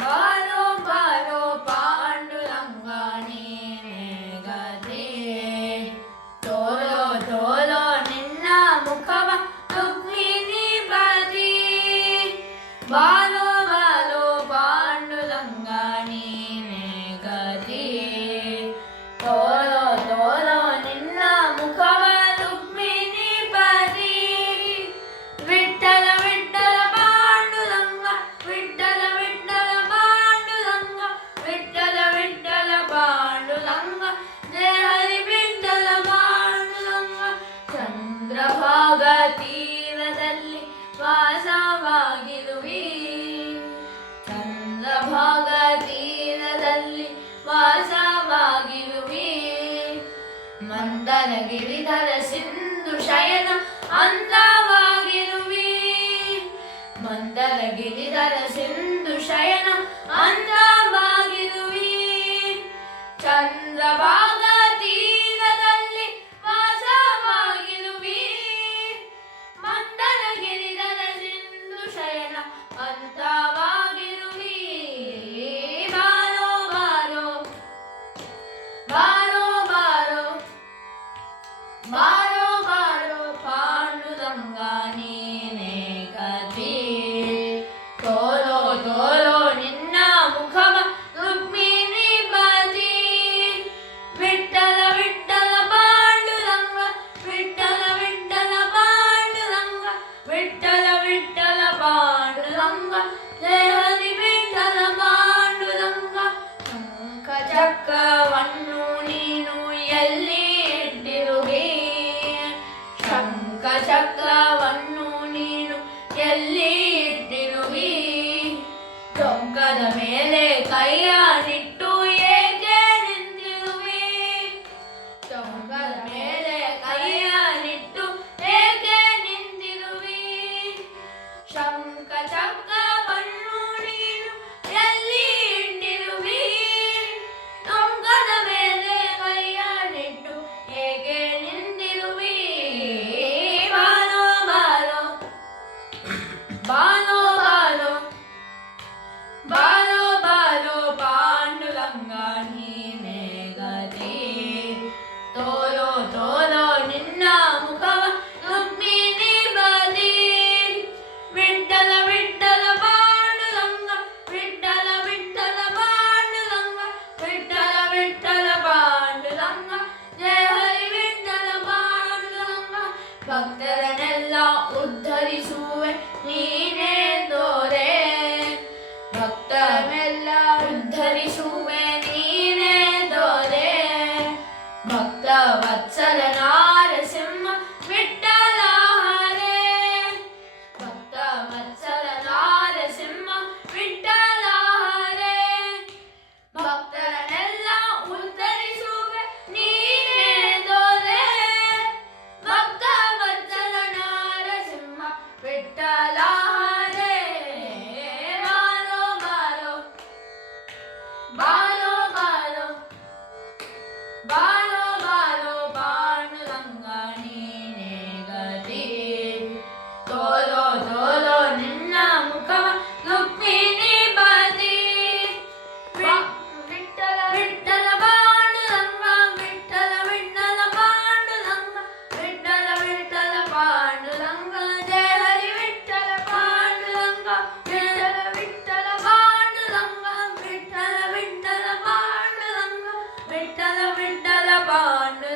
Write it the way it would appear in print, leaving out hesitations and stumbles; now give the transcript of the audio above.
ಬಾರೋ ಬಾರೋ ಪಾಂಡುರಂಗ ನೀನೇ ಗತಿ, ತೋರೋ ತೋರೋ ನಿನ್ನ ಮುಖವ ರುಕ್ಮಿಣಿ ಪತಿ. ಬಾರೋ ಬಾರೋ ಪಾಂಡುರಂಗ ನೀನೇ ಗತಿ, ತೋರೋ ತೋರೋ ನಿನ್ನ ಮುಖವ ರುಕ್ಮಿಣಿ ಪತಿ. ವಿಠ್ಠಲ ವಿಠ್ಠಲ ಪಾಂಡುರಂಗ, ವಿಠ್ಠಲ ವಿಠ್ಠಲ ಪಾಂಡುರಂಗ, ವಿಠ್ಠಲ ವಿಠ್ಠಲ ಪಾಂಡುರಂಗ, ಜಯ ಹರಿ ವಿಠ್ಠಲ ಪಾಂಡುರಂಗ. ಚಂದ್ರಭಾಗ ತೀರದಲ್ಲಿ ವಾಸವಾಗಿರುವಿ, ಚಂದ್ರಭಾಗ ತೀರದಲ್ಲಿ ವಾಸವಾಗಿರುವಿ. ಮಂದರ ಗಿರಿಧರ ಸಿಂಧು ಶಯನ ಅಂದವಾಗಿರುವಿ, ಮಂದರ ಗಿರಿಧರ ಸಿಂಧು ಶಯನ ಅಂದವಾಗಿರುವಿ. ಚಂದ್ರಭಾಗ ತೀರದಲ್ಲಿ ವಾಸವಾಗಿರುವಿ, ಮಂದರ ಗಿರಿಧರ ಸಿಂಧು ಶಯನ ಅಂತವಾಗಿರುವಿ. ಬಾರೋ ಬಾರೋ ಬಾರೋ ಬಾರೋ ಬಾರೋ ಬಾರೋ ಪಾಂಡುರಂಗ ನೀನೇ ಗತಿ, ತೋರೋ ತೋರೋ ನಿನ್ನ ಮುಖವ ರುಕ್ಮಿಣಿ ಪತಿ. ವಿಠ್ಠಲ ವಿಠ್ಠಲ ಪಾಂಡುರಂಗ, ವಿಠ್ಠಲ ವಿಠ್ಠಲ ಪಾಂಡುರಂಗ, ವಿಠ್ಠಲ ವಿಠ್ಠಲ ಪಾಂಡುರಂಗ, ಜಯ ಹರಿ ವಿಠ್ಠಲ ಪಾಂಡುರಂಗ. ಶಂಖ ಚಕ್ರವನ್ನು ನೀನು ಎಲ್ಲಿ ಇಟ್ಟಿರುವೆ, ಶಂಖ ಚಕ್ರವನ್ನು ನೀನು ಎಲ್ಲಿ ಇಟ್ಟಿರುವಿ. ಚೊಂಕದ ಮೇಲೆ ಕೈಯ ನಿಟ್ಟು ಏಕೆ ನಿಂತಿರುವಿ, ಚೊಂಕದ ಮೇಲೆ ಕೈಯ ನಿಟ್ಟು ಏಕೆ ನಿಂತಿರುವಿ. ಶಂಖ ಚಕ್ರವನ್ನು ನೀನು ಎಲ್ಲಿ ಇಟ್ಟಿರುವಿ, ಚೊಂಕದ ಮೇಲೆ ಕೈಯ ನಿಟ್ಟು ಏಕೆ ನಿಂತಿರುವಿ. ಬಾರೋ ಬಾರೋ ಬಾರೋ ಬಾರೋ ಬಾರೋ ಬಾರೋ ಪಾಂಡುರಂಗ ನೀನೇ ಗತಿ, ತೋರೋ ತೋರೋ ನಿನ್ನ ಮುಖವ ರುಕ್ಮಿಣಿ ಪತಿ. ವಿಠ್ಠಲ ವಿಠ್ಠಲ ಪಾಂಡುರಂಗ, ವಿಠ್ಠಲ ವಿಠ್ಠಲ ಪಾಂಡುರಂಗ, ವಿಠ್ಠಲ ವಿಠ್ಠಲ ಪಾಂಡುರಂಗ, ಜಯ ಹರಿ ವಿಠ್ಠಲ ಪಾಂಡುರಂಗ. ಭಕ್ತರನ್ನೆಲ್ಲ ಉದ್ಧರಿಸುವೆ ನೀನೇ ದೊರೆ, ಭಕ್ತರೆಲ್ಲ ಉದ್ಧರಿಸುವೆ ನೀನೇ ದೊರೆ. ಭಕ್ತ ವತ್ಸಲ ನಾರಸಿಂಹ ವಿಠ್ಠಲ ಹರೇ, ಭಕ್ತ ವತ್ಸಲ ನಾರಸಿಂಹ ವಿಠ್ಠಲ ಹರೇ. ಭಕ್ತರನ್ನೆಲ್ಲ ಉದ್ಧರಿಸುವೆ ನೀನೇ ದೊರೆ, ಭಕ್ತ ವತ್ಸಲ ನಾರಸಿಂಹ ವಿಠ್ಠಲ ಹರೇ. ಬಾರೋ ಬಾರೋ ಬಾರೋ ಬಾರೋ ಬಾರೋ ಬಾರೋ ಪಾಂಡುರಂಗ ನೀನೇ ಗತಿ, ತೋರೋ ತೋರೋ ನಿನ್ನ ಮುಖವ ರುಕ್ಮಿಣಿ ಪತಿ. ವಿಠ್ಠಲ ವಿಠ್ಠಲ ಪಾಂಡುರಂಗ, ವಿಠ್ಠಲ ವಿಠ್ಠಲ ಪಾಂಡುರಂಗ, ವಿಠ್ಠಲ ವಿಠ್ಠಲ ಪಾಂಡುರಂಗ, ಜಯ ಹರಿ ವಿಠ್ಠಲ ಪಾಂಡುರಂಗ, ವಿಠ್ಠಲ ವಿಠ್ಠಲ ಪಾಂಡುರಂಗ, ವಿಠ್ಠಲ ವಿಠ್ಠಲ ಪಾಂಡುರಂಗ, ವಿಠ್ಠಲ ವಿಠ್ಠಲ ಪಾಂಡುರಂಗ.